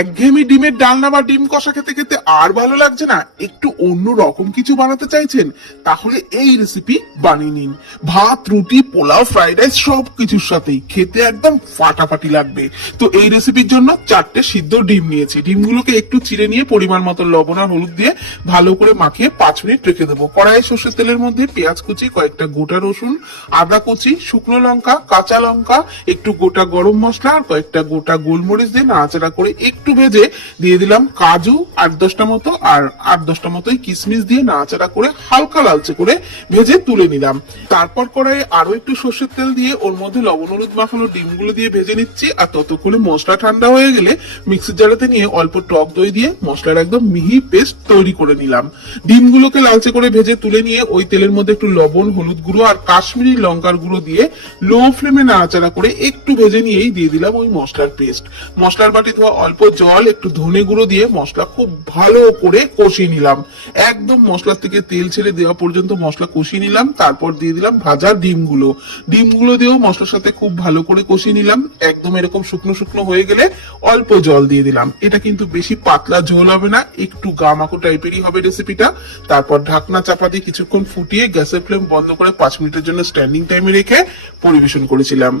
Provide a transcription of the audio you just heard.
একঘেয়েমি ডিমের ডালনা বা ডিম কষা খেতে খেতে আর ভালো লাগছে না, একটু অন্য রকম কিছু বানাতে চাইছেন, তাহলে এই রেসিপি বানিয়ে নিন। ভাত, রুটি, পোলাও, ফ্রাইড রাইস সবকিছুর সাথেই খেতে একদম ফাটাফাটি লাগবে। তো এই রেসিপির জন্য 4টে সিদ্ধ ডিম নিয়েছি। ডিমগুলোকে একটু চিড়ে নিয়ে পরিমাণ মতো লবণ আর হলুদ দিয়ে ভালো করে মাখিয়ে 5 মিনিট রেখে দেবো। কড়াইয়ে সর্ষের তেলের মধ্যে পেঁয়াজ কুচি, কয়েকটা গোটা রসুন, আদা কুচি, শুকনো লঙ্কা, কাঁচা লঙ্কা, একটু গোটা গরম মশলা আর কয়েকটা গোটা গোলমরিচ দিয়ে নাড়াচাড়া করে একটু ভেজে দিয়ে দিলাম কাজু 8-10টা মতো, আর 8-10টা মতোই কিশমিশ দিয়ে নাড়াচাড়া করে হালকা লালচে করে ভেজে তুলে নিলাম। তারপর কড়াইয়ে আরো একটু সর্ষের তেল দিয়ে ওর মধ্যে লবণ হলুদ মাখানো ডিমগুলো দিয়ে ভেজে নিচ্ছি। আর ততক্ষণে মশলা ঠান্ডা হয়ে গেলে মিক্সির জারেতে নিয়ে অল্প টক দই দিয়ে মশলার একদম মিহি পেস্ট তৈরি করে নিলাম। ডিমগুলোকে লালচে করে ভেজে তুলে নিয়ে ওই তেলের মধ্যে একটু লবণ, হলুদ গুঁড়ো আর কাশ্মীরি লঙ্কার গুঁড়ো দিয়ে লো ফ্লেমে নাড়াচাড়া করে একটু ভেজে নিয়েই দিয়ে দিলাম ওই মশলার পেস্ট। মশলার বাটি ধোয়া অল্প জল, একটু ধনে গুঁড়ো দিয়ে মশলা খুব ভালো করে কষিয়ে নিলাম। একদম মশলা থেকে তেল ছেড়ে দেওয়া পর্যন্ত মশলা কষিয়ে নিলাম। তারপর দিয়ে দিলাম ভাজা ডিমগুলো। ডিমগুলো দিয়েও মশলার সাথে খুব ভালো করে কষিয়ে নিলাম। একদম এরকম শুকনো শুকনো হয়ে গেলে অল্প জল দিয়ে দিলাম। এটা কিন্তু বেশি পাতলা ঝোল হবে না, একটু গামাখো টাইপেরই হবে রেসিপিটা। তারপর ঢাকনা চাপা দিয়ে কিছুক্ষণ ফুটিয়ে গ্যাসের ফ্লেম বন্ধ করে 5 মিনিটের জন্য স্ট্যান্ডিং টাইমে রেখে পরিবেশন করেছিলাম।